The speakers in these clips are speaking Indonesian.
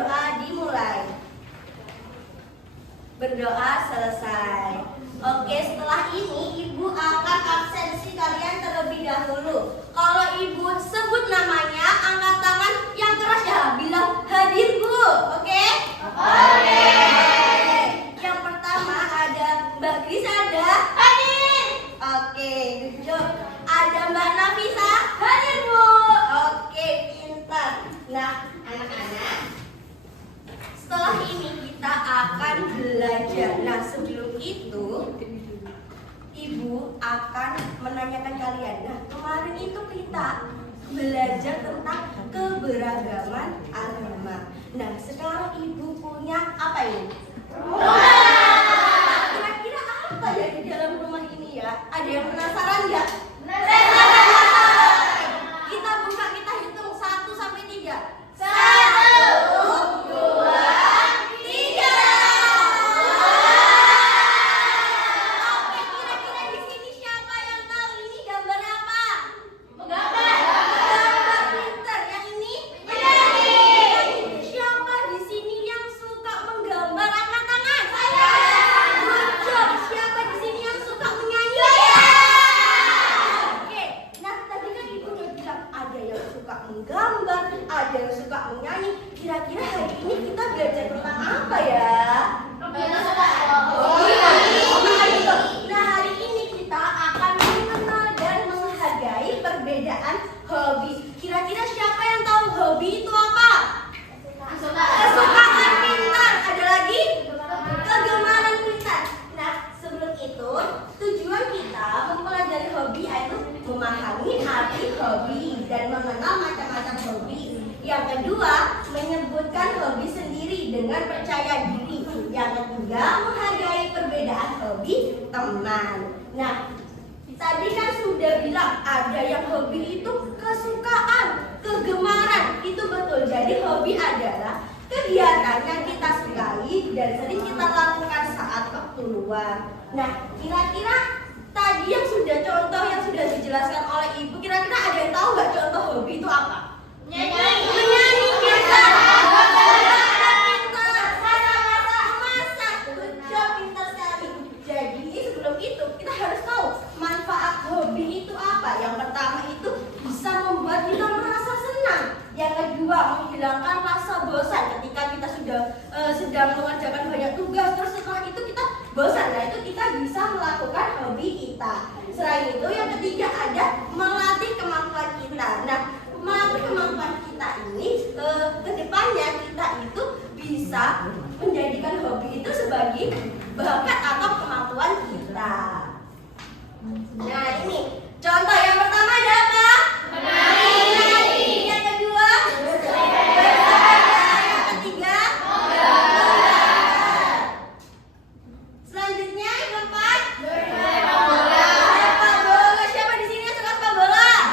berdoa dimulai. Berdoa selesai. Oke, setelah ini Ibu akan absensi kalian terlebih dahulu. Kalau Ibu sebut namanya, angkat tangan yang keras ya, bilang hadir Bu. Oke? Oke. Yang pertama ada Mbak Grisada. Hadir. Oke, good job. Ada Mbak Nafisa. Hadir Bu. Oke, pintar. Nah, anak-anak, setelah ini kita akan belajar. Nah, sebelum itu Ibu akan menanyakan kalian. Nah, kemarin itu kita belajar tentang keberagaman agama. Nah, sekarang Ibu punya apa ini? Rumah. Kira-kira apa ya di dalam rumah ini ya? Ada yang penasaran nggak? Kita buka, kita hitung 1 sampai 3. 1, 2, 3. Oke, kira-kira di sini siapa yang tahu ini gambar apa? Gambar pintar. Yang ini? Menyanyi. Siapa di sini yang suka menggambar? Angkat tangan. Saya. Good job. Siapa di sini yang suka menyanyi? Saya. Oke. Nah, tadi kan Ibu udah bilang ada yang suka menggambar, ada yang suka menyanyi. Kira-kira hari ini kita belajar tentang apa ya? Nah, hari ini kita akan mengenal dan menghargai perbedaan hobi. Kira-kira siapa yang tahu hobi itu apa? Kesukaan pintar. Ada lagi? Kegemaran pintar. Nah, sebelum itu, tujuan kita mempelajari hobi yaitu memahami arti hobi dan mengenal macam-macam hobi. Yang kedua, menyebutkan hobi sendiri dengan percaya diri. Yang ketiga, menghargai perbedaan hobi teman. Nah, tadi kan sudah bilang ada yang hobi itu kesukaan, kegemaran. Itu betul. Jadi hobi adalah kegiatan yang kita sukai dan sering kita lakukan saat waktu luang. Nah, kira-kira tadi yang sudah contoh yang sudah dijelaskan oleh Ibu, kira-kira ada yang tahu nggak contoh hobi itu apa? Menyanyi, pintar. Masak, good job, pintar sekali. Jadi sebelum itu kita harus tahu manfaat hobi itu apa. Yang pertama itu bisa membuat kita merasa senang. Yang kedua, menghilangkan rasa bosan ketika kita sudah sedang mengerjakan banyak tugas, terus setelah itu kita bosan. Nah, itu kita bisa melakukan hobi kita. Selain itu, yang ketiga ada melatih kemampuan kita. Nah, melatih kemampuan kita ini ke depannya kita itu bisa menjadikan hobi itu sebagai bakat atau kemampuan kita. Nah, ini contoh yang pertama ada apa? Menyanyi. Yang kedua? Yang ketiga? Selanjutnya yang keempat? Sepak bola. Siapa di sini yang suka sepak bola?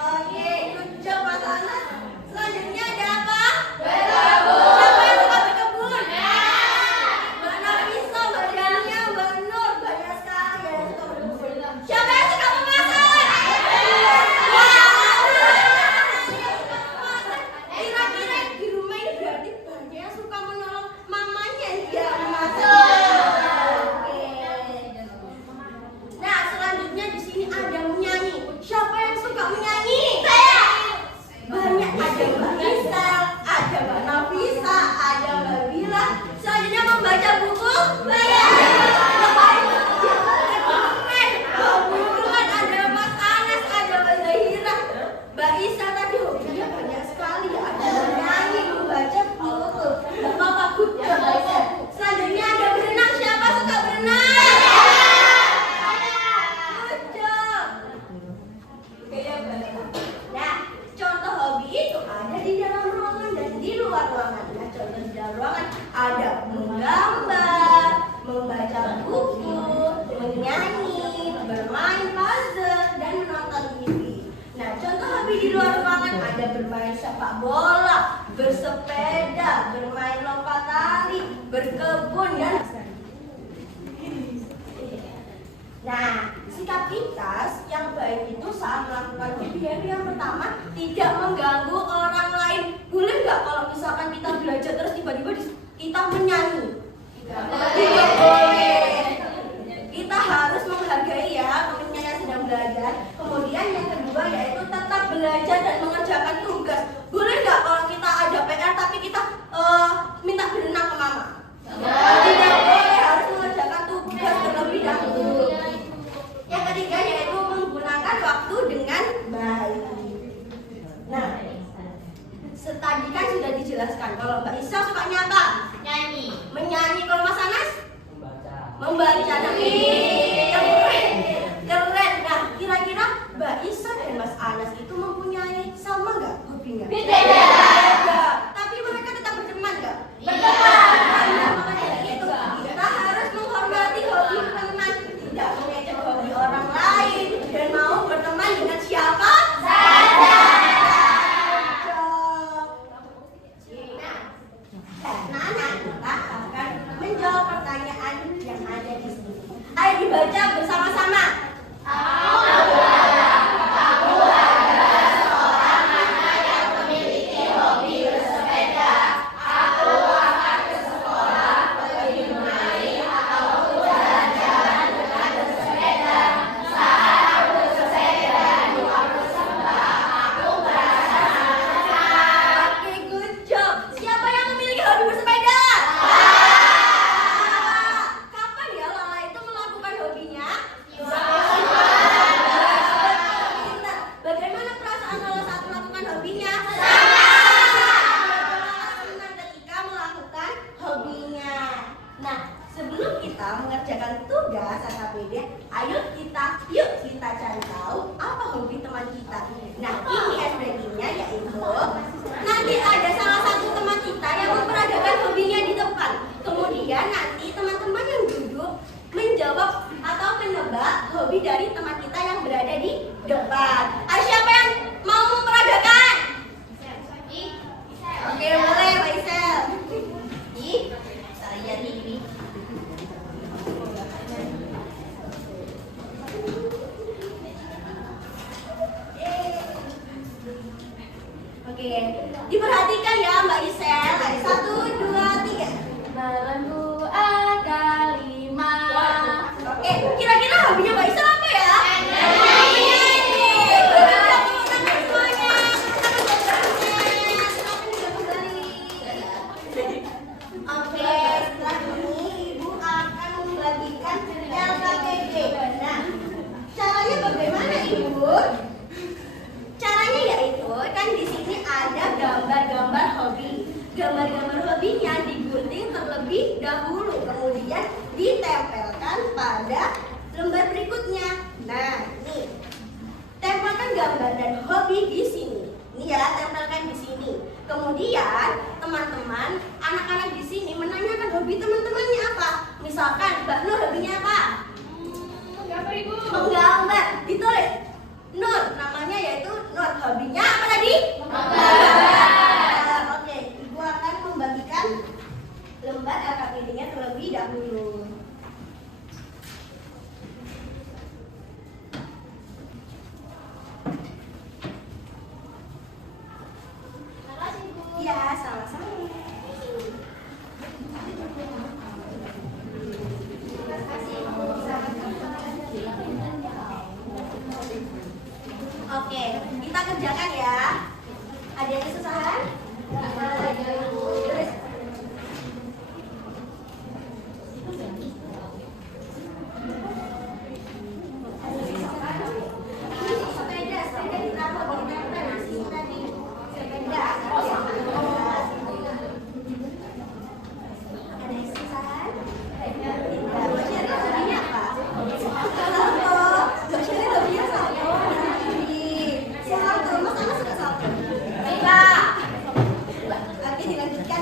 Oke, good job Mas Anas. Selanjutnya ada apa? Siapa yang suka berkebun? Mbak Nafisa, Mbak Dania, Mbak Nur, banyak sekali yang suka berkebun. Siapa yang suka memasak? Kira-kira di rumah ini berarti banyak yang suka menolong mamanya dia memasak. Oke. Nah, selanjutnya di sini ada menyanyi. Siapa yang suka menyanyi? Saya. Banyak, ada Mbak Isel, ada Mbak Nafisa, ada Mbak Bila. Selanjutnya membaca buku. Saya. Ada Mas Anas, ada Mbak Zahira. Mbak Isa tadi hobinya banyak sekali ya. Ada menyanyi, membaca buku. Bapak good job, Mbak Isa. Selanjutnya ada berenang. Siapa suka berenang? Good job. Nah, contoh hobi itu ada di dalam ruangan dan di luar ruangan. Nah, contoh di dalam ruangan ada menggambar, membaca buku, menyanyi, bermain puzzle, dan menonton TV. Nah, contoh hobi di luar ruangan ada bermain sepak bola, bersepeda, bermain lompat tali, berkebun, dan nah, sekarang sikap kita yang baik itu saat melakukan hobi yang pertama tidak mengganggu orang lain. Boleh nggak kalau misalkan kita belajar terus tiba-tiba kita menyanyi? Tidak boleh. Kita harus menghargai ya temannya yang sedang belajar. Kemudian yang kedua yaitu tetap belajar dan mengerjakan tugas. Boleh nggak kalau kita ada PR tapi kita minta berenang ke mama? Tidak boleh, harus mengerjakan tugas terlebih dahulu. Yang ketiga yaitu menggunakan waktu dengan baik. Nah, tadi kan sudah dijelaskan kalau Mbak Isa sukanya apa? Nyanyi. Menyanyi. Kalau Mas Anas? Membaca. Nah, keren. Nah, kira-kira Mbak Isa dan Mas Anas itu mempunyai sama nggak hobinya? Beda. Tapi mereka tetap berteman nggak? Berteman. Nah, makanya itu kita harus menghormati hobi teman, tidak mengejek hobi orang lain dan mau berteman dengan siapa saja. Nah, kita akan menjawab pertanyaan yang ada di sini. Ayo dibaca bersama-sama. Oke, good job. Siapa yang memiliki hobi bersepeda? Kapan ya Lala itu melakukan hobinya? Pintar. Bagaimana perasaan Lala saat melakukan hobinya? Senang ketika melakukan hobinya. Nah, sebelum kita mengerjakan tugas AKPD, yuk kita cari tahu apa hobi teman kita. Nah, ini SBG-nya yaitu nanti ada salah satu teman kita yang memperagakan hobinya di depan. Kemudian nanti teman-teman yang duduk menjawab atau menebak hobi dari teman kita yang berada di depan. Siapa yang mau memperagakan? Oke, boleh, Mbak Isel. Saya ini. Oke, diperhatikan ya Mbak Isel. 1, 2, 3. Belenggu ada 5. Oke, kira-kira hobinya Mbak Isel apa ya? Oke, setelah ini Ibu akan membagikan LKPD. Nah, caranya bagaimana Ibu? Caranya yaitu kan di sini ada gambar-gambar hobi. Gambar-gambar hobinya digunting terlebih dahulu, kemudian ditempelkan pada lembar berikutnya. Nah, nih. Tempelkan gambar dan hobi di sini. Nih ya, tempelkan di sini. Kemudian teman-teman, anak-anak di sini menanyakan hobi teman-temannya apa. Misalkan Mbak Nur hobinya apa? Gambar Ibu. Menggambar. Ditulis Nur, namanya yaitu Nur. Hobinya apa tadi? Menggambar. Oke, Ibu akan membagikan lembar LKPD-nya terlebih dahulu. Ya, sama-sama. Oke, kita kerjakan ya. Ada yang kesusahan? Terus. Sepeda ditaruh di tempel di sini tadi. Sepeda. Ada yang kesusahan? Mbak Sherry hobinya apa? Salto. Mbak Sherry hobinya salto. Salto. Mas Anas suka salto? Enggak. Oke, dilanjutkan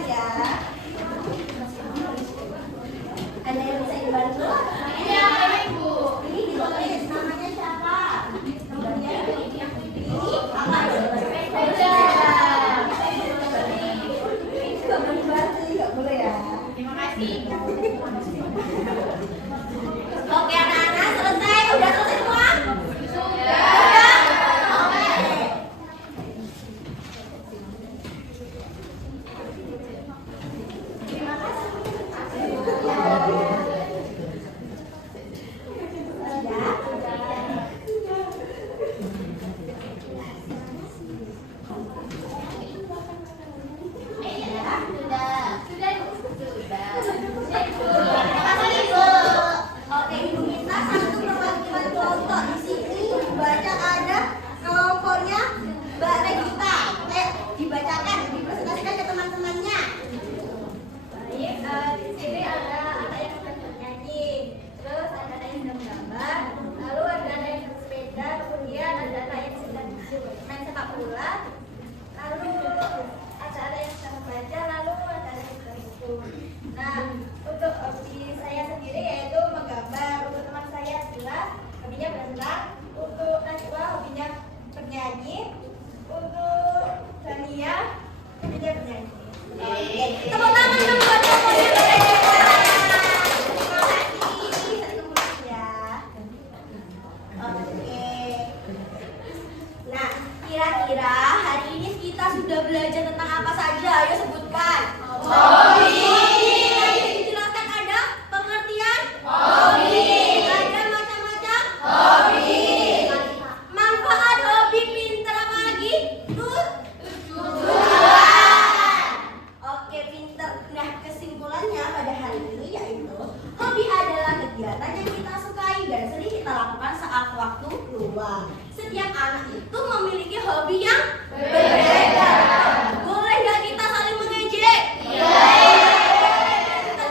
Kira-kira hari ini kita sudah belajar tentang apa saja? Ayo sebutkan. Hobi. Dijelaskan ada pengertian. Hobi. Ada macam-macam. Hobi. Manfaat hobi pinter apa lagi? Oke, pinter. Nah, kesimpulannya pada hari ini yaitu hobi adalah kegiatan yang kita sukai dan sering kita lakukan saat waktu luang. Setiap anak itu memiliki hobi yang berbeda. Boleh nggak kita saling mengejek?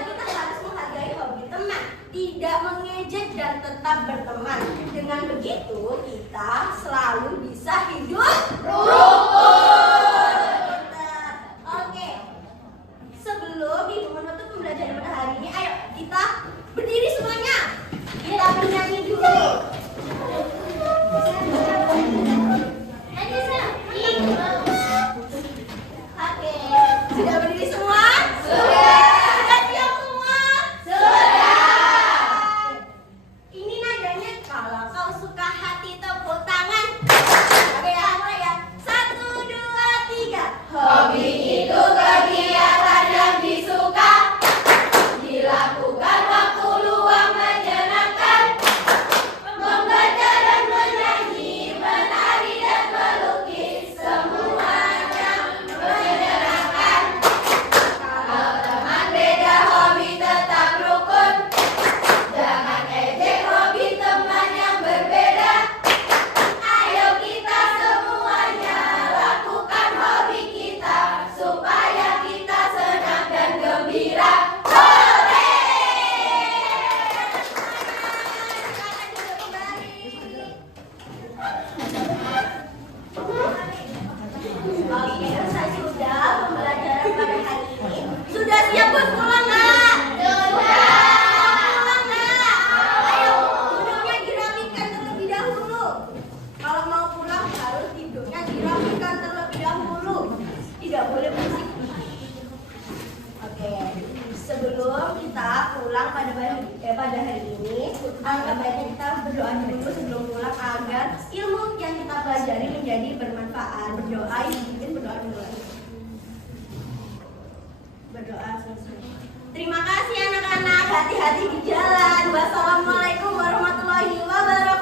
Kita harus menghargai hobi teman, tidak mengejek dan tetap berteman. Dengan begitu kita selalu bisa hidup rukun. Oke, sebelum ibu menutup pembelajaran pada hari ini, ayo kita berdiri semuanya. Kita bernyanyi dulu. Oke, sudah berdiri semua? Sudah. Sudah siap semua? Sudah. Ini nadanya kalau kau suka hati tepuk tangan. Oke ya, mulai ya. 1, 2, 3. Hobi itu kegiatan yang disuka, dilakukan waktu luang menyenangkan, membaca dan menyanyi, menari dan melukis, semuanya menyenangkan. Kalau teman beda hobi tetap rukun, jangan ejek hobi teman yang berbeda. Ayo kita semuanya lakukan hobi kita supaya kita senang dan gembira. Hore! Silakan duduk kembali. Oke, selesai sudah pembelajaran pada hari ini. Sudah siap buat pulang nggak? Pulang nggak? Ayo, duduknya dirapikan terlebih dahulu. Kalau mau pulang harus duduknya dirapikan terlebih dahulu. Tidak boleh berisik. Oke, sebelum kita pulang pada hari ini, alangkah baiknya kita berdoa dulu sebelum pulang agar ilmu yang kita pelajari menjadi bermanfaat. Berdoa, mungkin berdoa dulu. Berdoa selesai. Terima kasih anak-anak, hati-hati di jalan. Wassalamualaikum warahmatullahi wabarakatuh.